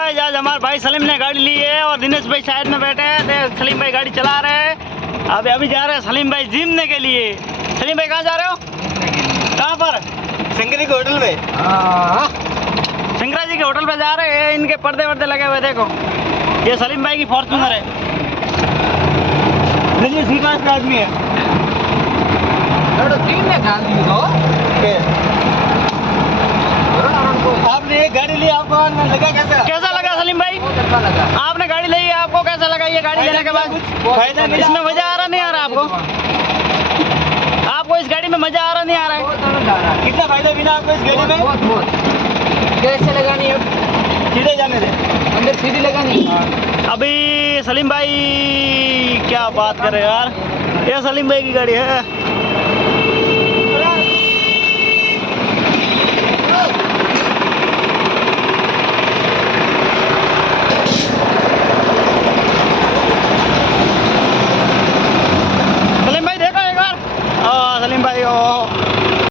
आज हमारे भाई सलीम ने गाड़ी ली है और दिनेश भाई साइड में बैठे हैं। सलीम भाई गाड़ी चला रहे हैं। अभी जा रहे हैं सलीम भाई जिमने के लिए। सलीम भाई कहाँ जा रहे हो? कहाँ पर? शंकरी के होटल में। शंकरा जी के होटल पे जा रहे हैं। इनके पर्दे वर्दे लगे हुए देखो। ये सलीम भाई की फॉर्च्यूनर है। दिल्ली सी क्लास का आदमी है। आपने एक गाड़ी ली, आपको लगा कैसा लगा सलीम भाई? आपने गाड़ी ली है, आपको कैसा लगा ये गाड़ी लेने के बाद? फायदा मिला? इसमें मजा आ रहा नहीं आ रहा आपको? आपको इस गाड़ी में मजा आ रहा नहीं आ रहा है? कितना फायदा मिला आपको इस गाड़ी में? कैसे लगानी है? सीधे जाने दे, अंदर सीढ़ी लगानी है। अभी सलीम भाई क्या बात कर रहे हैं यार। ये सलीम भाई की गाड़ी है।